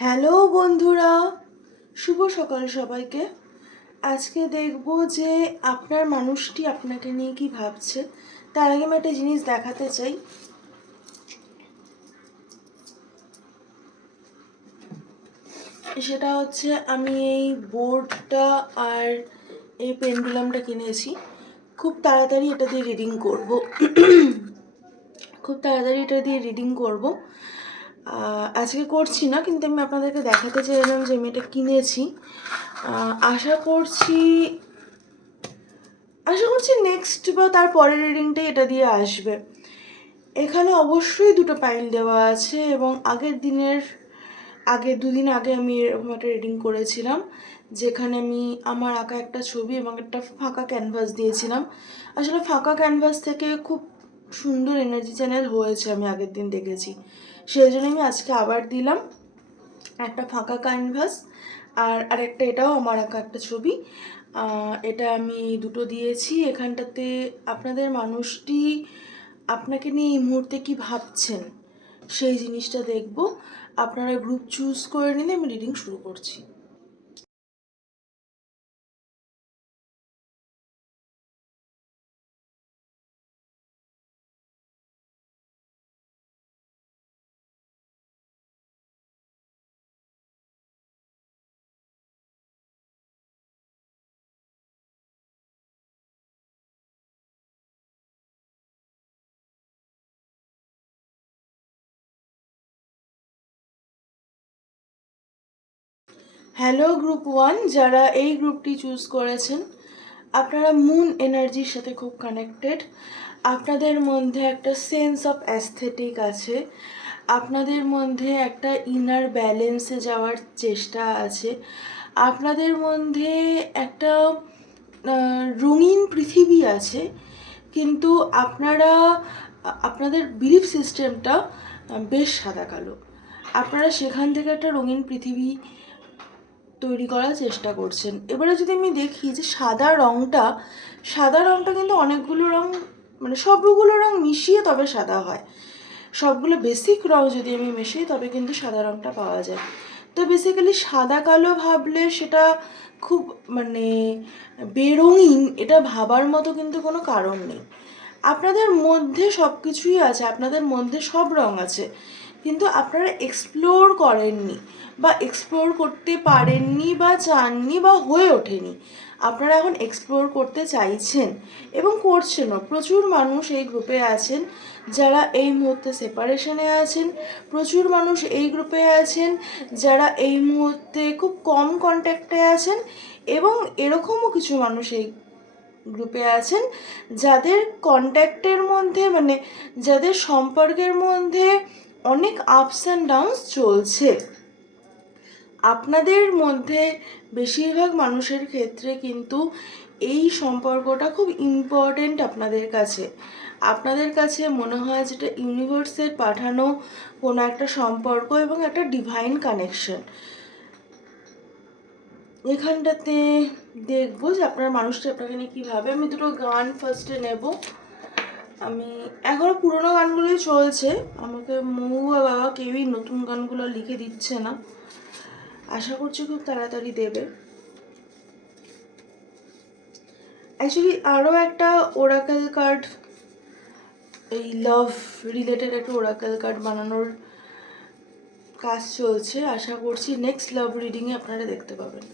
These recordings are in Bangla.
হ্যালো বন্ধুরা, শুভ সকাল সবাইকে। আজকে দেখব যে আপনার মানুষটি আপনাকে নিয়ে কি ভাবছে। তার আগে আমি একটা জিনিস দেখাতে চাই। সেটা হচ্ছে আমি এই বোর্ডটা আর এই পেন্ডুলামটা কিনেছি। খুব তাড়াতাড়ি এটা দিয়ে রিডিং করব। আজকে করছি না, কিন্তু আমি আপনাদেরকে দেখাতে চাইলাম যে আমি এটা কিনেছি। আশা করছি নেক্সট বা তার পরের রিডিংটাই এটা দিয়ে আসবে। এখানে অবশ্যই দুটো পাইল দেওয়া আছে এবং দুদিন আগে আমি এরকম একটা রিডিং করেছিলাম, যেখানে আমি আমার আঁকা একটা ছবি এবং একটা ফাঁকা ক্যানভাস দিয়েছিলাম। আসলে ফাঁকা ক্যানভাস থেকে খুব সুন্দর এনার্জি চ্যানেল হয়েছে, আমি আগের দিন দেখেছি। সেই জন্য আমি আজকে আবার দিলাম একটা ফাঁকা ক্যানভাস আর আরেকটা এটাও আমার আঁকা একটা ছবি। এটা আমি দুটো দিয়েছি। এখানটাতে আপনাদের মানুষটি আপনাকে নিয়ে এই মুহূর্তে কি ভাবছেন সেই জিনিসটা দেখব। আপনারা গ্রুপ চুজ করে নিলে আমি রিডিং শুরু করছি। হ্যালো গ্রুপ 1, যারা এই গ্রুপটি চুজ করেছেন, আপনারা মুন এনার্জির সাথে খুব কানেক্টেড। আপনাদের মধ্যে একটা সেন্স অফ অ্যাস্থেটিক আছে, আপনাদের মধ্যে একটা ইনার ব্যালেন্সে যাওয়ার চেষ্টা আছে, আপনাদের মধ্যে একটা রঙিন পৃথিবী আছে। কিন্তু আপনাদের বিলিফ সিস্টেমটা বেশ সাদা কালো। আপনারা সেখান থেকে একটা রঙিন পৃথিবী তৈরি করার চেষ্টা করছেন। এবারে যদি আমি দেখি যে সাদা রঙটা কিন্তু অনেকগুলো রঙ, মানে সবগুলো রঙ মিশিয়ে তবে সাদা হয়। সবগুলো বেসিক রঙ যদি আমি মেশাই তবে কিন্তু সাদা রঙটা পাওয়া যায়। তো বেসিক্যালি সাদা কালো ভাবলে সেটা খুব বেরঙিন, এটা ভাবার মতো কিন্তু কোনো কারণ নেই। আপনাদের মধ্যে সব কিছুই আছে, আপনাদের মধ্যে সব রঙ আছে, কিন্তু আপনারা এক্সপ্লোর করেননি বা এক্সপ্লোর করতে পারেননি বা চাননি বা হয়ে ওঠেনি। আপনারা এখন এক্সপ্লোর করতে চাইছেন এবং করছেনও। প্রচুর মানুষ এই গ্রুপে আছেন যারা এই মুহূর্তে সেপারেশনে আছেন। প্রচুর মানুষ এই গ্রুপে আছেন যারা এই মুহূর্তে খুব কম কন্ট্যাক্টে আছেন। এবং এরকমও কিছু মানুষ এই গ্রুপে আছেন যাদের কন্ট্যাক্টের মধ্যে যাদের সম্পর্কের মধ্যে অনেক আপস অ্যান্ড ডাউনস চলছে। আপনাদের মধ্যে বেশিরভাগ মানুষের ক্ষেত্রে কিন্তু এই সম্পর্কটা খুব ইম্পর্টেন্ট আপনাদের কাছে মনে হয় যেটা ইউনিভার্সের পাঠানো কোনো একটা সম্পর্ক এবং একটা ডিভাইন কানেকশন। এখানটাতে দেখবো যে আপনার মানুষটা আপনাকে নিয়ে কী ভাবে। আমি দুটো গান ফার্স্টে নেব। আমি এখনও পুরোনো গানগুলোই চলছে, আমাকে মহুয়া বাবা কেউই নতুন গানগুলো লিখে দিচ্ছে না। আশা করছি খুব তাড়াতাড়ি দেবে। অ্যাকচুয়ালি আরও একটা ওরাকেল কার্ড, এই লাভ রিলেটেড একটা ওরাকেল কার্ড বানানোর কাজ চলছে। আশা করছি নেক্সট লাভ রিডিংয়ে আপনারা দেখতে পাবেন।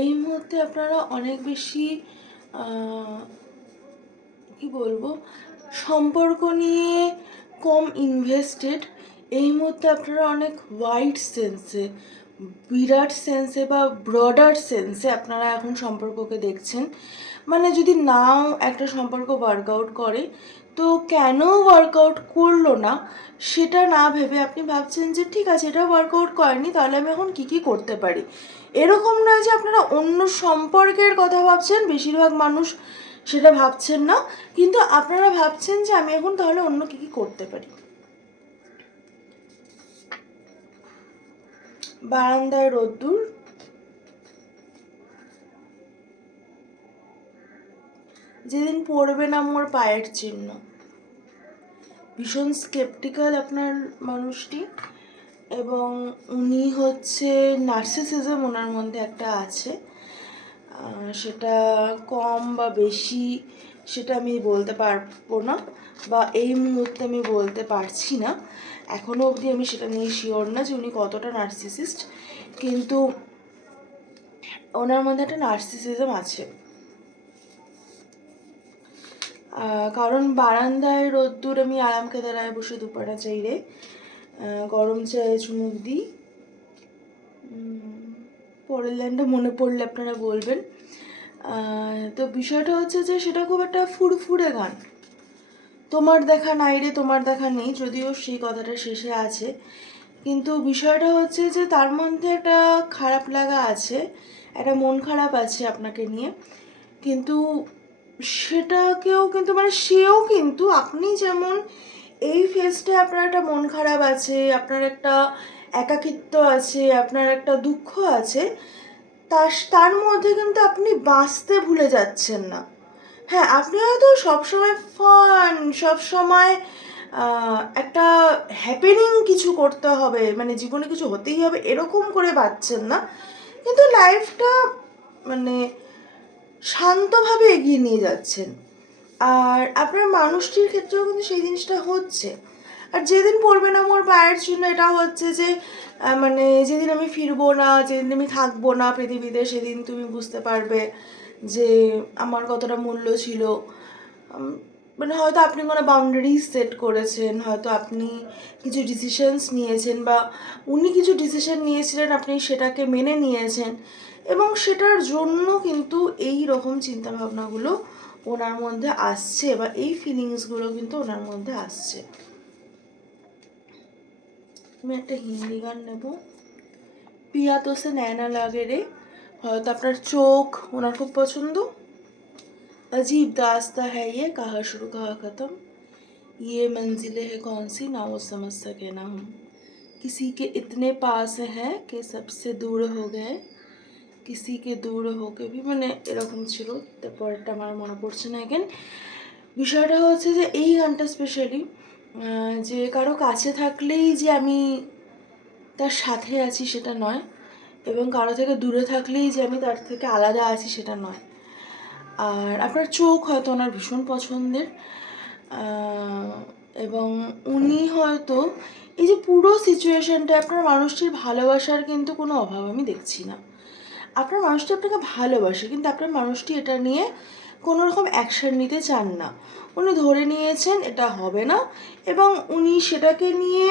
এই মুহূর্তে আপনারা অনেক বেশি কি বলবো, সম্পর্ক নিয়ে কম ইনভেস্টেড। এই মুহূর্তে আপনারা অনেক ওয়াইড সেন্সে বিরাট সেন্সে বা ব্রডার সেন্সে আপনারা এখন সম্পর্ককে দেখছেন। মানে যদি নাও একটা সম্পর্ক ওয়ার্কআউট করে, তো কেন ওয়ার্কআউট করলো না সেটা না ভেবে আপনি ভাবছেন যে ঠিক আছে এটা ওয়ার্কআউট করেনি, তাহলে আমি এখন কী কী করতে পারি। এরকম নয় যে আপনারা অন্য সম্পর্কের কথা ভাবছেন, বেশিরভাগ মানুষ সেটা ভাবছেন না, কিন্তু আপনারা ভাবছেন যে আমি এখন তাহলে অন্য কী কী করতে পারি। বারান্দায় রোদ্দুর, যেদিন পড়বে না মোর পায়ের চিহ্ন। ভীষণ স্কেপটিক্যাল আপনার মানুষটি, এবং উনি হচ্ছে নার্সিসিজম ওনার মধ্যে একটা আছে। সেটা কম বা বেশি সেটা আমি বলতে পারবো না, বা এই মুহূর্তে আমি বলতে পারছি না। এখনও অবধি আমি সেটা নিয়ে শিওর না যে উনি কতটা নার্সিসিস্ট, কিন্তু ওনার মধ্যে একটা নার্সিসিজম আছে। কারণ বারান্দায় রোদ্দুর, আমি আরামকে দাঁড়ায় বসে দুপাটা চাইরে গরম চায়ে চুমুক দিই। পরের লাইনটা মনে পড়লে আপনারা বলবেন। তো বিষয়টা হচ্ছে যে সেটা খুব একটা ফুরফুরে গান। তোমার দেখা নাই রে তোমার দেখা নেই, যদিও সেই কথাটা শেষে আছে, কিন্তু বিষয়টা হচ্ছে যে তার মধ্যে একটা খারাপ লাগা আছে, একটা মন খারাপ আছে আপনাকে নিয়ে। কিন্তু সেটাকেও কিন্তু মানে সেও কিন্তু আপনি যেমন এই ফেজটায় আপনার একটা মন খারাপ আছে, আপনার একটা একাকিত্ব আছে, আপনার একটা দুঃখ আছে, তার মধ্যে কিন্তু আপনি বাঁচতে ভুলে যাচ্ছেন না। হ্যাঁ, আপনি হয়তো সবসময় ফান, সবসময় একটা হ্যাপেনিং কিছু করতে হবে, মানে জীবনে কিছু হতেই হবে এরকম করে বাঁচছেন না, কিন্তু লাইফটা মানে শান্তভাবে এগিয়ে নিয়ে যাচ্ছেন। আর আপনার মানুষটির ক্ষেত্রেও কিন্তু সেই জিনিসটা হচ্ছে। আর যেদিন পড়বে না মোর পায়ের চিহ্ন, এটা হচ্ছে যে মানে যেদিন আমি ফিরবো না, যেদিন আমি থাকবো না পৃথিবীতে, সেদিন তুমি বুঝতে পারবে যে আমার কতটা মূল্য ছিল। মানে হয়তো আপনি কোনো বাউন্ডারিজ সেট করেছেন, হয়তো আপনি কিছু ডিসিশনস নিয়েছেন, বা উনি কিছু ডিসিশন নিয়েছিলেন, আপনি সেটাকে মেনে নিয়েছেন, এবং সেটার জন্য কিন্তু এই রকম চিন্তাভাবনাগুলো ওনার মধ্যে আসছে, বা এই ফিলিংসগুলো কিন্তু ওনার মধ্যে আসছে। আমি একটা হিন্দি গান নেব, পিয়া তো সে নैना লাগে রে, হয়তো আপনার চোখ ওনার খুব পছন্দ। अजीब दास्ता है ये, कहाँ शुरू कहाँ ख़त्म, ये मंजिलें है कौन सी ना वो समझ सके ना हम, किसी के इतने पास हैं कि सबसे दूर हो गए, किसी के दूर होके भी, মানে এরকম ছিল। তারপরটা আমার মনে পড়ছে না এগেন। বিষয়টা হচ্ছে যে এই গানটা স্পেশালি যে কারো কাছে থাকলেই যে আমি তার সাথে আছি সেটা নয়, এবং কারো থেকে দূরে থাকলেই যে আমি তার থেকে আলাদা আছি সেটা নয়। আর আপনার চোখ হয়তো ওনার ভীষণ পছন্দের, এবং উনি হয়তো এই যে পুরো সিচুয়েশানটা, আপনার মানুষটির ভালোবাসার কিন্তু কোনো অভাব আমি দেখছি না। আপনার মানুষটি আপনাকে ভালোবাসে, কিন্তু আপনার মানুষটি এটা নিয়ে কোনো রকম অ্যাকশান নিতে চান না। উনি ধরে নিয়েছেন এটা হবে না, এবং উনি সেটাকে নিয়ে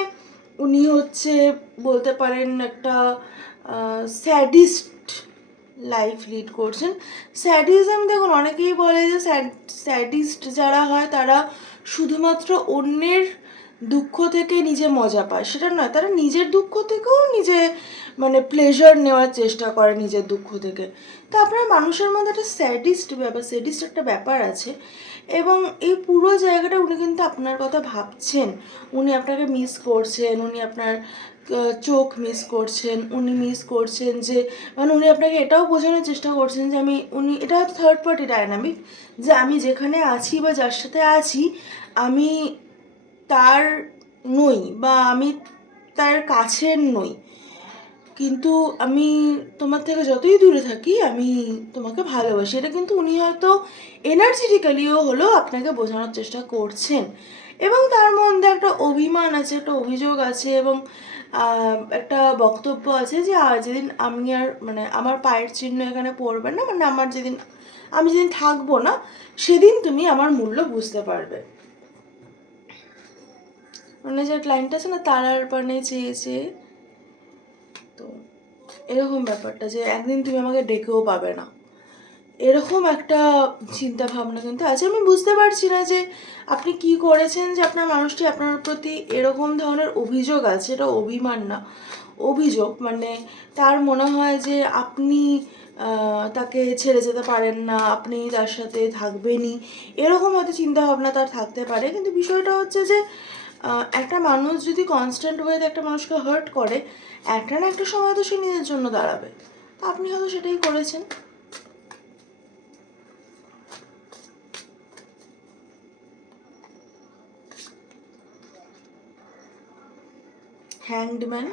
উনি হচ্ছে বলতে পারেন একটা স্যাডিস্ট লাইফ লিড করছেন। স্যাডিজম, দেখুন অনেকেই বলে যে স্যাডিস্ট যারা হয় তারা শুধুমাত্র অন্যের দুঃখ থেকে নিজে মজা পায়, সেটা নয়, তারা নিজের দুঃখ থেকেও নিজে মানে প্লেজার নেওয়ার চেষ্টা করে নিজের দুঃখ থেকে। তো আপনার মানুষের মধ্যে একটা স্যাডিস্ট একটা ব্যাপার আছে, এবং এই পুরো জায়গাটা উনি কিন্তু আপনার কথা ভাবছেন, উনি আপনাকে মিস করছেন, উনি আপনার চোখ মিস করছেন, উনি মিস করছেন যে মানে উনি আপনাকে এটাও বোঝানোর চেষ্টা করছেন যে উনি এটা থার্ড পার্টি ডায়নামিক, যে আমি যেখানে আছি বা যার সাথে আছি আমি তার নই, বা আমি তার কাছের নই, কিন্তু আমি তোমার থেকে যতই দূরে থাকি আমি তোমাকে ভালোবাসি। এটা কিন্তু উনি হয়তো এনার্জেটিক্যালিও হলেও আপনাকে বোঝানোর চেষ্টা করছেন, এবং তার মধ্যে একটা অভিমান আছে, একটা অভিযোগ আছে, এবং একটা বক্তব্য আছে যে যেদিন আমি আর মানে আমার পায়ের চিহ্ন এখানে পড়বে না, মানে আমি যেদিন থাকবো না সেদিন তুমি আমার মূল্য বুঝতে পারবে। মানে যে ক্লায়েন্ট আছে না, তারার পানে চেয়েছে, তো এরকম ব্যাপারটা যে একদিন তুমি আমাকে ডেকেও পাবে না, এরকম একটা চিন্তা ভাবনা কিন্তু আছে। আমি বুঝতে পারছি না যে আপনি কি করেছেন যে আপনার মানুষটি আপনার প্রতি এরকম ধরনের অভিযোগ আছে। এটা অভিমান না, অভিযোগ। মানে তার মনে হয় যে আপনি তাকে ছেড়ে যেতে পারেন না, আপনি তার সাথে থাকবেনই, এরকম হয়তো চিন্তাভাবনা তার থাকতে পারে। কিন্তু বিষয়টা হচ্ছে যে একটা মানুষ যদি কনস্ট্যান্ট ওয়েতে একটা মানুষকে হার্ট করে, একটা না একটা সময় তো সে নিজের জন্য দাঁড়াবে। আপনি হয়তো সেটাই করেছেন। হ্যাংডম্যান,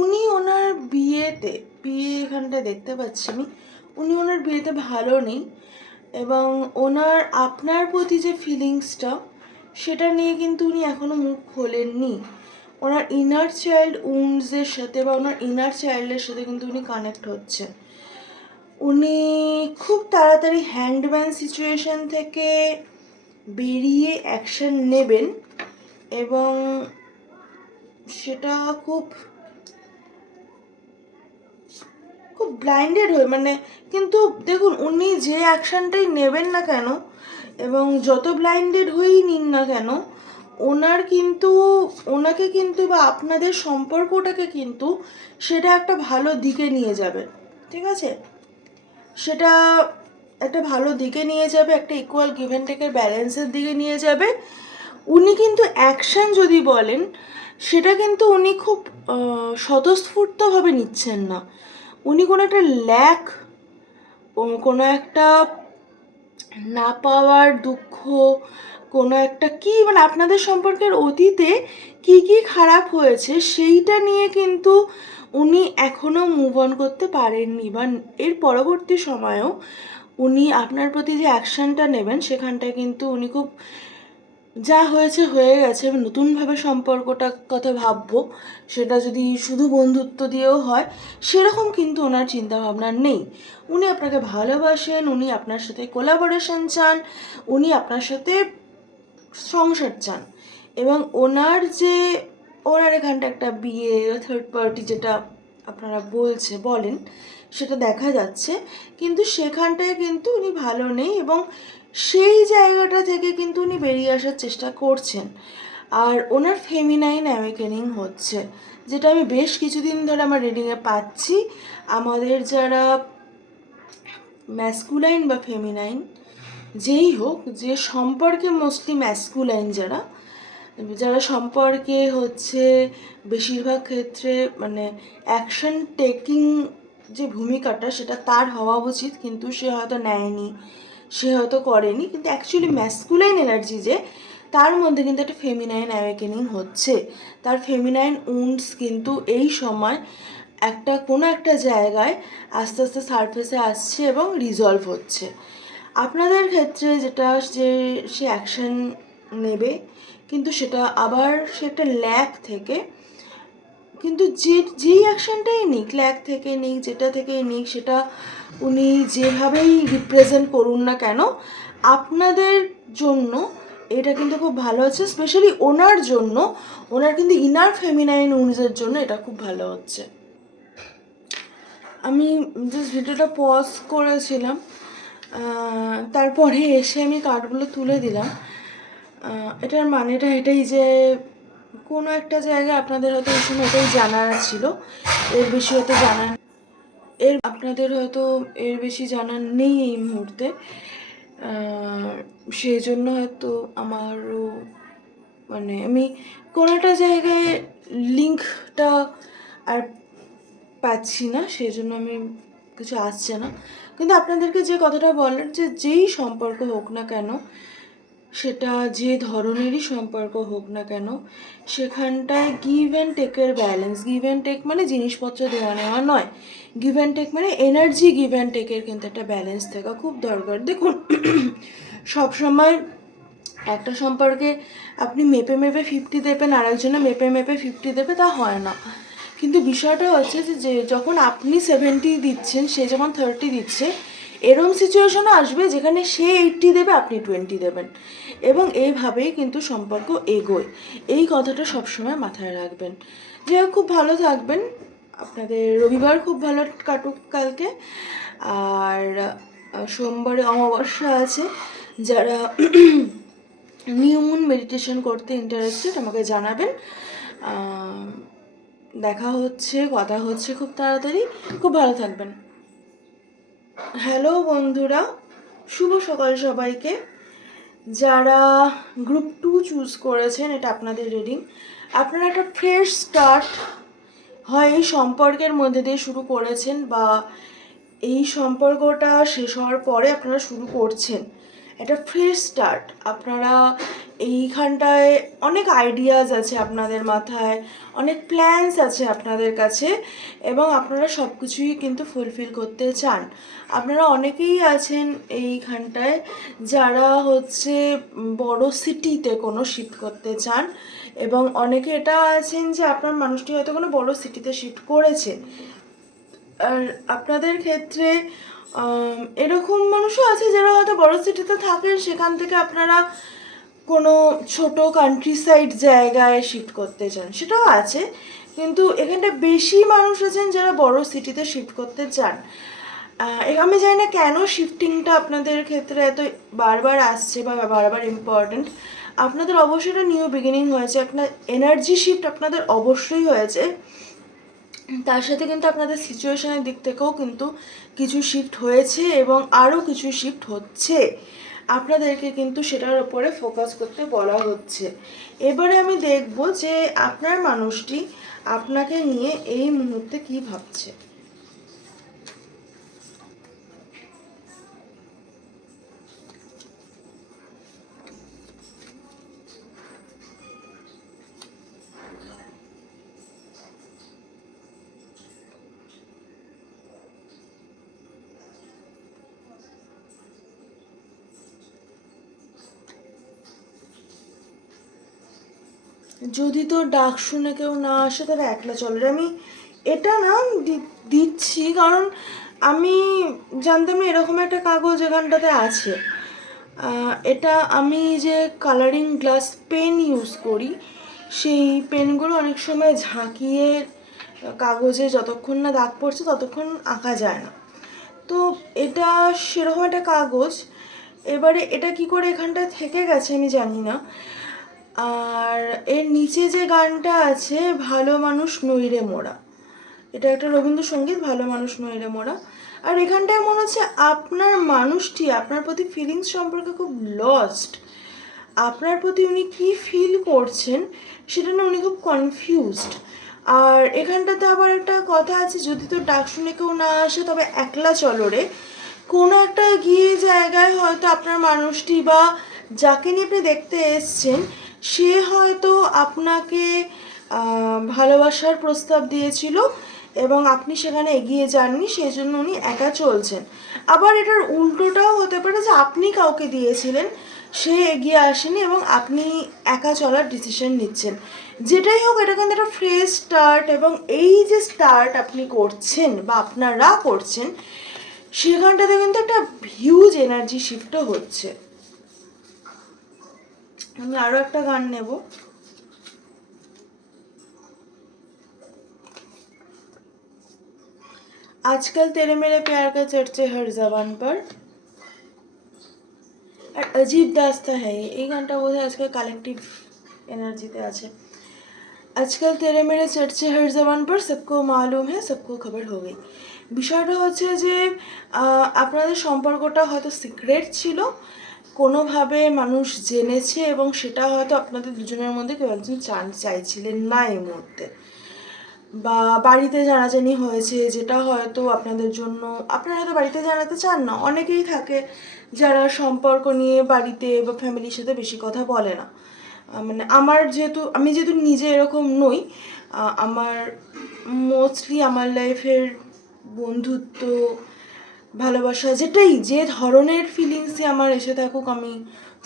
উনি ওনার বিয়ে এখানটায় দেখতে পাচ্ছি আমি, উনি ওনার বিয়েতে ভালো নেই, এবং ওনার আপনার প্রতি যে ফিলিংসটা সেটা নিয়ে কিন্তু উনি এখনও মুখ খোলেননি। ওনার ইনার চাইল্ড উন্ডসের সাথে বা ওনার ইনার চাইল্ডের সাথে কিন্তু উনি কানেক্ট হচ্ছেন। উনি খুব তাড়াতাড়ি হ্যান্ডম্যান সিচুয়েশন থেকে বেরিয়ে অ্যাকশন নেবেন, এবং সেটা খুব খুব ব্লাইন্ডেড হয়ে, মানে কিন্তু দেখুন উনি যে অ্যাকশানটাই নেবেন না কেন এবং যত ব্লাইন্ডেড হয়েই নিন না কেন, ওনাকে কিন্তু বা আপনাদের সম্পর্কটাকে কিন্তু সেটা একটা ভালো দিকে নিয়ে যাবে। ঠিক আছে, সেটা একটা ভালো দিকে নিয়ে যাবে, একটা ইকুয়াল গিভ অ্যান্ড টেকের ব্যালেন্সের দিকে নিয়ে যাবে। উনি কিন্তু অ্যাকশান যদি বলেন, সেটা কিন্তু উনি খুব স্বতঃস্ফূর্তভাবে নিচ্ছেন না। উনি কোনো একটা কোনো একটা না পাওয়ার দুঃখ, কোনো একটা কি মানে আপনাদের সম্পর্কের অতীতে কি কি খারাপ হয়েছে সেইটা নিয়ে কিন্তু উনি এখনও মুভ অন করতে পারেননি, বা এর পরবর্তী সময়েও উনি আপনার প্রতি যে অ্যাকশানটা নেবেন সেখানটায় কিন্তু উনি খুব যা হয়েছে হয়ে গেছে, নতুনভাবে সম্পর্কটার কথা ভাববো, সেটা যদি শুধু বন্ধুত্ব দিয়েও হয় সেরকম কিন্তু ওনার চিন্তাভাবনা নেই। উনি আপনাকে ভালোবাসেন, উনি আপনার সাথে কোলাবোরেশন চান, উনি আপনার সাথে সংসার চান, এবং ওনার এখানটা একটা বিয়ে থার্ড পার্টি যেটা আপনারা বলেন সেটা দেখা যাচ্ছে, কিন্তু সেখানটায় কিন্তু উনি ভালো নেই, এবং সেই জায়গাটা থেকে কিন্তু উনি বেরিয়ে আসার চেষ্টা করছেন। আর ওনার ফেমিনাইন অ্যাওয়েকেনিং হচ্ছে, যেটা আমি বেশ কিছুদিন ধরে আমার রিডিংয়ে পাচ্ছি। আমাদের যারা ম্যাসকুলাইন বা ফেমিনাইন যেই হোক, যে সম্পর্কে মোস্টলি ম্যাসকুলাইন যারা সম্পর্কে হচ্ছে বেশিরভাগ ক্ষেত্রে মানে অ্যাকশন টেকিং যে ভূমিকাটা সেটা তার হওয়া উচিত, কিন্তু সে হয়তো নেয়নি, সে হয়তো করেনি, কিন্তু অ্যাকচুয়ালি ম্যাসকুলাইন এনার্জি যে তার মধ্যে কিন্তু একটা ফেমিনাইন অ্যাওয়েকেনিং হচ্ছে। তার ফেমিনাইন উন্ডস কিন্তু এই সময় কোনো একটা জায়গায় আস্তে আস্তে সারফেসে আসছে এবং রিজলভ হচ্ছে। আপনাদের ক্ষেত্রে সে অ্যাকশন নেবে, কিন্তু সেটা আবার একটা ল্যাক থেকে, কিন্তু যেই অ্যাকশনটাই নিক, ল্যাক থেকে নিক, যেটা থেকেই নিক, সেটা উনি যেভাবেই রিপ্রেজেন্ট করুন না কেন, আপনাদের জন্য এটা কিন্তু খুব ভালো হচ্ছে। স্পেশালি ওনার জন্য, ওনার কিন্তু ইনার ফেমিনাইন উইন্ডসের জন্য এটা খুব ভালো হচ্ছে। আমি জাস্ট ভিডিওটা পজ করেছিলাম, তারপরে এসে আমি কার্ডগুলো তুলে দিলাম। এটার মানেটা এটাই যে কোনো একটা জায়গায় আপনাদের হয়তো এই সময় এটাই জানার ছিল, আপনাদের হয়তো এর বেশি জানার নেই এই মুহূর্তে। সেই জন্য হয়তো আমারও মানে আমি কোনো একটা জায়গায় লিঙ্কটা আর পাচ্ছি না, সেই জন্য আমি কিছু আসছে না। কিন্তু আপনাদেরকে যে কথাটা বললেন, যে যেই সম্পর্ক হোক না কেন, সেটা যে ধরনেরই সম্পর্ক হোক না কেন, সেখানটায় গিভ অ্যান্ড টেকের ব্যালেন্স, গিভ অ্যান্ড টেক মানে জিনিসপত্র দেওয়া নেওয়া নয়, গিভ অ্যান্ড টেক মানে এনার্জি গিভ অ্যান্ড টেকের কিন্তু একটা ব্যালেন্স থাকা খুব দরকার। দেখুন সবসময় একটা সম্পর্কে আপনি মেপে 50 দেবেন, আর একজনে মেপে 50 দেবে, তা হয় না। কিন্তু বিষয়টা হচ্ছে যে যখন আপনি 70 দিচ্ছেন, সে যখন 30 দিচ্ছে, এরম সিচুয়েশনও আসবে যেখানে সে 80 দেবে, আপনি 20 দেবেন, এবং এইভাবেই কিন্তু সম্পর্ক এগোয়। এই কথাটা সবসময় মাথায় রাখবেন। যে খুব ভালো থাকবেন, আপনাদের রবিবার খুব ভালো কাটুক কালকে। আর সোমবারে অমাবস্যা আছে, যারা নিউ মুন মেডিটেশন করতে ইন্টারেস্টেড আমাকে জানাবেন। দেখা হচ্ছে, কথা হচ্ছে খুব তাড়াতাড়ি। খুব ভালো থাকবেন। হ্যালো বন্ধুরা, শুভ সকাল সবাইকে। যারা গ্রুপ 2 চুজ করেছেন, এটা আপনাদের রিডিং। আপনারা একটা ফ্রেশ স্টার্ট হয় এই সম্পর্কের মধ্যে দিয়ে শুরু করেছেন, বা এই সম্পর্কটা শেষ হওয়ার পরে আপনারা শুরু করছেন একটা ফ্রেশ স্টার্ট। আপনারা এইখানটায় অনেক আইডিয়াস আছে আপনাদের মাথায়, অনেক প্ল্যানস আছে আপনাদের কাছে, এবং আপনারা সব কিছুই কিন্তু ফুলফিল করতে চান। আপনারা অনেকেই আছেন এইখানটায় যারা হচ্ছে বড় সিটিতে কোনো শিফট করতে চান, এবং অনেকে এটা আছেন যে আপনার মানুষটি হয়তো কোনো বড় সিটিতে শিফট করেছে। আর আপনাদের ক্ষেত্রে এরকম মানুষও আছে যারা হয়তো বড় সিটিতে থাকেন, সেখান থেকে আপনারা কোনো ছোট কান্ট্রি সাইড জায়গায় শিফট করতে চান, সেটাও আছে। কিন্তু এখানটা বেশি মানুষ আছেন যারা বড় সিটিতে শিফট করতে চান। আমি জানি না কেন শিফটিংটা আপনাদের ক্ষেত্রে এত বারবার আসছে বা বারবার ইম্পর্ট্যান্ট। আপনাদের অবশ্যই একটা নিউ বিগিনিং হয়েছে, একটা এনার্জি শিফট আপনাদের অবশ্যই হয়েছে। তার সাথে কিন্তু আপনাদের সিচুয়েশনের দিক থেকেও কিন্তু কিছু শিফট হয়েছে, এবং আরও কিছু শিফট হচ্ছে। আপনাদেরকে কিন্তু সেটার উপরে ফোকাস করতে বলা হচ্ছে। এবারে আমি দেখব যে আপনার মানুষটি আপনাকে নিয়ে এই মুহূর্তে কি ভাবছে। যদি তো ডাক শুনে কেউ না আসে, তাহলে একলা চলে। আমি এটা না দিচ্ছি কারণ আমি জানতাম না এরকম একটা কাগজ এখানটাতে আছে। এটা আমি যে কালারিং গ্লাস পেন ইউজ করি, সেই পেনগুলো অনেক সময় ঝাঁকিয়ে কাগজে যতক্ষণ না দাগ পড়ছে ততক্ষণ আঁকা যায় না। তো এটা সেরকম একটা কাগজ। এবারে এটা কি করে এখানটা থেকে গেছে আমি জানি না। আর এর নিচে যে গানটা আছে, ভালো মানুষ নইরে মোরা, এটা একটা রবীন্দ্রসঙ্গীত, ভালো মানুষ নইরে মোরা। আর এখানটায় মনে হচ্ছে আপনার মানুষটি আপনার প্রতি ফিলিংস সম্পর্কে খুব লস্ট। আপনার প্রতি উনি কী ফিল করছেন সেটা না উনি খুব কনফিউজড। আর এখানটাতে আবার একটা কথা আছে, যদি তো ডাক শুনে কেউ না আসে তবে একলা চলো রে। কোনো একটা গিয়ে জায়গায় হয়তো আপনার মানুষটি বা যাকে নিয়ে আপনি দেখতে এসছেন, সে হয়তো আপনাকে ভালোবাসার প্রস্তাব দিয়েছিল এবং আপনি সেখানে এগিয়ে যাননি, সেই জন্য উনি একা চলছেন। আবার এটার উল্টোটাও হতে পারে যে আপনি কাউকে দিয়েছিলেন, সে এগিয়ে আসেনি এবং আপনি একা চলার ডিসিশন নিচ্ছেন। যেটাই হোক, এটা কিন্তু একটা ফ্রেশ স্টার্ট, এবং এই যে স্টার্ট আপনি করছেন বা আপনারা করছেন, সেখানটাতে কিন্তু একটা হিউজ এনার্জি শিফটও হচ্ছে। আমি আরও একটা গান নেব। आजकल तेरे मेरे प्यार का चर्चे हर जबान पर, আর अजीब दास्ता है এই গানটা বোধহয় আজকাল কালেকটিভ এনার্জিতে আছে। आजकल तेरे मेरे चर्चे हर जबान पर, सबको मालूम है सबको खबर हो गई। বিষয়টা হচ্ছে যে আপনাদের সম্পর্কটা হয়তো সিক্রেট ছিল, কোনোভাবে মানুষ জেনেছে, এবং সেটা হয়তো আপনাদের দুজনের মধ্যে কেউ একজন চাইছিলেন না এই মুহূর্তে, বা বাড়িতে জানাজানি হয়েছে, যেটা হয়তো আপনাদের জন্য, আপনারা হয়তো বাড়িতে জানাতে চান না। অনেকেই থাকে যারা সম্পর্ক নিয়ে বাড়িতে বা ফ্যামিলির সাথে বেশি কথা বলে না। মানে আমি যেহেতু নিজে এরকম নই, আমার মোস্টলি আমার লাইফের বন্ধুত্ব, ভালোবাসা, যে ধরনের ফিলিংসই আমার এসে থাকুক, আমি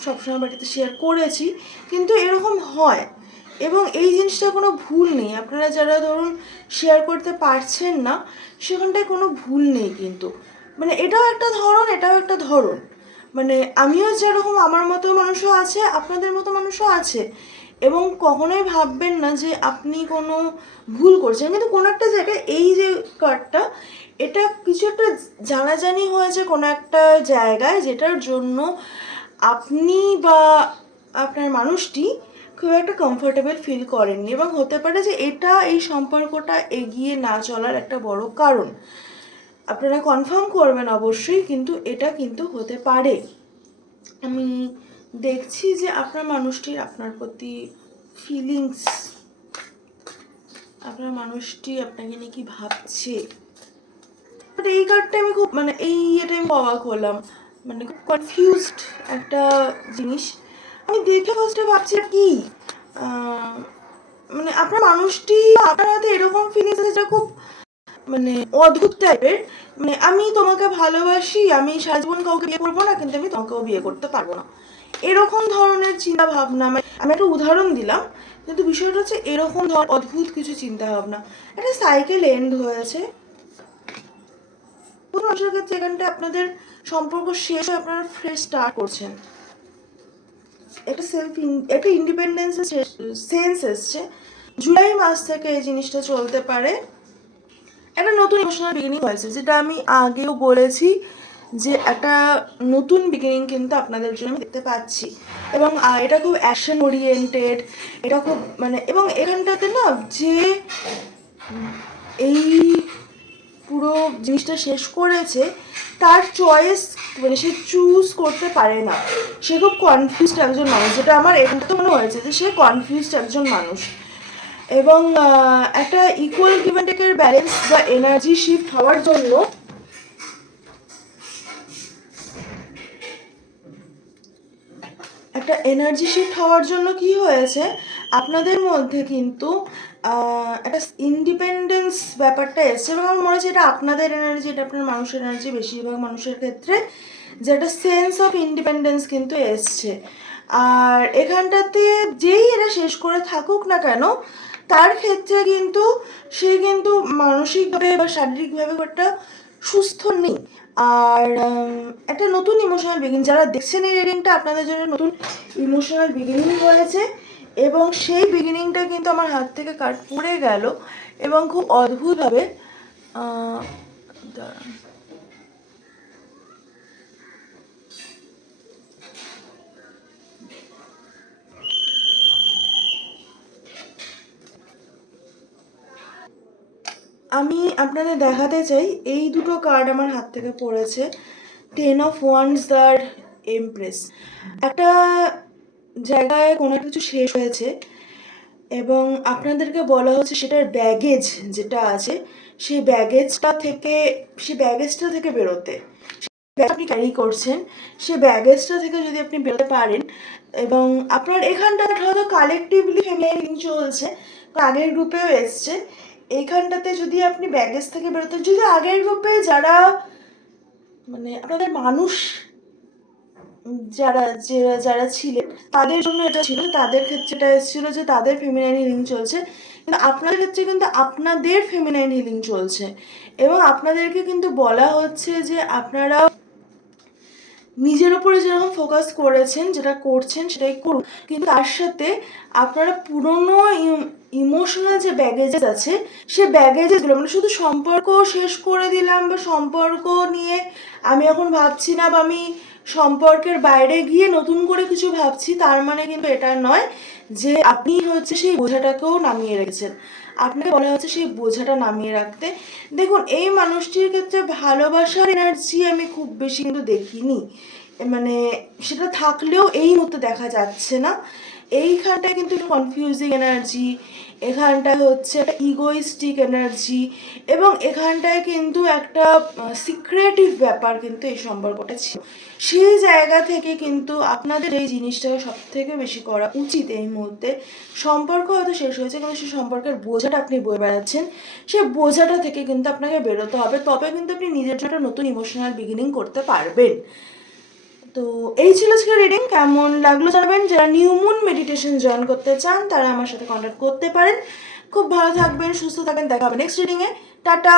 সবসময় বাড়িতে শেয়ার করেছি। কিন্তু এরকম হয় এবং এই জিনিসটা কোনো ভুল নেই। আপনারা যারা ধরুন শেয়ার করতে পারছেন না, সেখানটায় কোনো ভুল নেই কিন্তু। মানে এটাও একটা ধরন, এটাও একটা ধরন। মানে আমিও যেরকম, আমার মতো মানুষও আছে, আপনাদের মতো মানুষও আছে। এবং কখনোই ভাববেন না যে আপনি কোনো ভুল করছেন। কিন্তু কোনো একটা জায়গায় এই যে কার্ডটা, এটা কিছু একটা জানাজানি হয়েছে কোনো একটা জায়গায়, যেটার জন্য আপনি বা আপনার মানুষটি খুব একটা কমফোর্টেবল ফিল করেননি, এবং হতে পারে যে এটা এই সম্পর্কটা এগিয়ে না চলার একটা বড় কারণ। আপনারা কনফার্ম করবেন অবশ্যই, কিন্তু এটা কিন্তু হতে পারে। আমি দেখছি যে আপনার মানুষটির আপনার প্রতি ফিলিংস, আপনার মানুষটি আপনাকে নিয়ে কি ভাবছে। বাট এই কার্ডটা আমি খুব, মানে এটা আমি অবাক হলাম, মানে খুব কনফিউজড একটা জিনিস। আমি দেখে ফার্স্টে ভাবছি কি মানে আপনার মানুষটি আপনার হাতে এরকম ফিলিংস আছে, যেটা খুব মানে অদ্ভুত টাইপের। মানে আমি তোমাকে ভালোবাসি, আমি সারা জীবন কাউকে বিয়ে করবো না, কিন্তু আমি তোমাকেও বিয়ে করতে পারবো না, এরকম ধরনের চিন্তা ভাবনা। আমি একটা উদাহরণ দিলাম, কিন্তু বিষয়টা হচ্ছে এরকম অদ্ভুত কিছু চিন্তা ভাবনা। একটা সাইকেল এন্ড হয়েছে মানুষের ক্ষেত্রে। এখানটায় আপনাদের সম্পর্ক শেষ হয়ে আপনারা ফ্রেশ স্টার্ট করছেন। একটা ইন্ডিপেন্ডেন্স সেন্স এসছে। জুলাই মাস থেকে এই জিনিসটা চলতে পারে। একটা নতুন ইমোশনাল বিগিনিং হয়েছে, যেটা আমি আগেও বলেছি যে একটা নতুন বিগিনিং কিন্তু আপনাদের জন্য আমি দেখতে পাচ্ছি। এবং এটা খুব অ্যাকশন ওরিয়েন্টেড, এটা খুব মানে, এবং এখানটাতে না যে এই পুরো জিনিসটা শেষ করেছে, তার চয়েস মানে সে চুজ করতে পারে না, সে খুব কনফিউজড একজন মানুষ, যেটা আমার এখানটা তো মনে হয়েছে যে সে কনফিউজড একজন মানুষ। এবং একটা ইকুয়াল গিভ অ্যান্ড টেকের ব্যালেন্স বা এনার্জি শিফট হওয়ার জন্য কি হয়েছে, আপনাদের মধ্যে কিন্তু একটা ইন্ডিপেন্ডেন্স ব্যাপারটা এসছে। এবং আমার মনে হচ্ছে এটা আপনাদের এনার্জি, এটা আপনার মানুষের এনার্জি, বেশিরভাগ মানুষের ক্ষেত্রে যে একটা সেন্স অফ ইন্ডিপেন্ডেন্স কিন্তু এসছে। আর এখানটাতে যেই এটা শেষ করে থাকুক না কেন, তার ক্ষেত্রে কিন্তু সে কিন্তু মানসিকভাবে বা শারীরিকভাবে একটা সুস্থ নেই। আর একটা নতুন ইমোশনাল বিগিনিং, যারা দেখছেন এই রিডিংটা, আপনাদের জন্য নতুন ইমোশনাল বিগিনিং হয়েছে। এবং সেই বিগিনিংটা কিন্তু আমার হাত থেকে কাট পড়ে গেল, এবং খুব অদ্ভুতভাবে দাঁড়ান, আমি আপনাদের দেখাতে চাই, এই দুটো কার্ড আমার হাত থেকে পড়েছে। 10 অফ ওয়ান্ডস আর এমপ্রেস। একটা জায়গায় কোনো কিছু শেষ হয়েছে, এবং আপনাদেরকে বলা হচ্ছে সেটার ব্যাগেজ যেটা আছে, সেই ব্যাগেজটা থেকে বেরোতে। আপনি ক্যারি করছেন, সে ব্যাগেজটা থেকে যদি আপনি বেরোতে পারেন, এবং আপনার এখানটা হয়তো কালেকটিভলি ফ্যামিলি চলছে, আগের গ্রুপেও এসছে, এইখানটাতে যদি আপনি ব্যাগেজ থেকে বেরোতে, যদি আগের গ্রুপে যারা মানে আপনাদের মানুষ যারা ছিলেন তাদের জন্য এটা ছিল, তাদের ক্ষেত্রে এটা এসেছিল যে তাদের ফেমিনাইন হিলিং চলছে, কিন্তু আপনাদের ক্ষেত্রে কিন্তু আপনাদের ফেমিনাইন হিলিং চলছে। এবং আপনাদেরকে কিন্তু বলা হচ্ছে যে আপনারা নিজের উপরে যেরকম ফোকাস করেছেন, যেটা করছেন সেটাই করুন, কিন্তু তার সাথে আপনারা পুরনো ইমোশনাল যে ব্যাগেজেস আছে, সে ব্যাগেজেসগুলো, মানে শুধু সম্পর্ক শেষ করে দিলাম বা সম্পর্ক নিয়ে আমি এখন ভাবছি না, বা আমি সম্পর্কের বাইরে গিয়ে নতুন করে কিছু ভাবছি, তার মানে কিন্তু এটা নয় যে আপনি হচ্ছে সেই বোঝাটাকেও নামিয়ে রেখেছেন। আপনাকে বলা হচ্ছে সেই বোঝাটা নামিয়ে রাখতে। দেখুন, এই মানুষটির ক্ষেত্রে ভালোবাসার এনার্জি আমি খুব বেশি কিন্তু দেখিনি, মানে সেটা থাকলেও এই মুহূর্তে দেখা যাচ্ছে না। এইখানটায় কিন্তু কনফিউজিং এনার্জি, এখানটায় হচ্ছে একটা ইগোইস্টিক এনার্জি, এবং এখানটায় কিন্তু একটা সিক্রেটিভ ব্যাপার কিন্তু এই সম্পর্কটা ছিল। সেই জায়গা থেকে কিন্তু আপনাদের এই জিনিসটাকে সব থেকে বেশি করা উচিত এই মুহূর্তে। সম্পর্ক হয়তো শেষ হয়েছে, কিন্তু সেই সম্পর্কের বোঝাটা আপনি বয়ে বেড়াচ্ছেন, সেই বোঝাটা থেকে কিন্তু আপনাকে বেরোতে হবে, তবে কিন্তু আপনি নিজের জন্য একটা নতুন ইমোশনাল বিগিনিং করতে পারবেন। তো এই ছিল আজকে রিডিং। কেমন লাগলো জানাবেন। যারা নিউ মুন মেডিটেশন জয়েন করতে চান তারা আমার সাথে কন্ট্যাক্ট করতে পারেন। খুব ভালো থাকবেন, সুস্থ থাকবেন, দেখা হবে নেক্সট রিডিংয়ে। টাটা।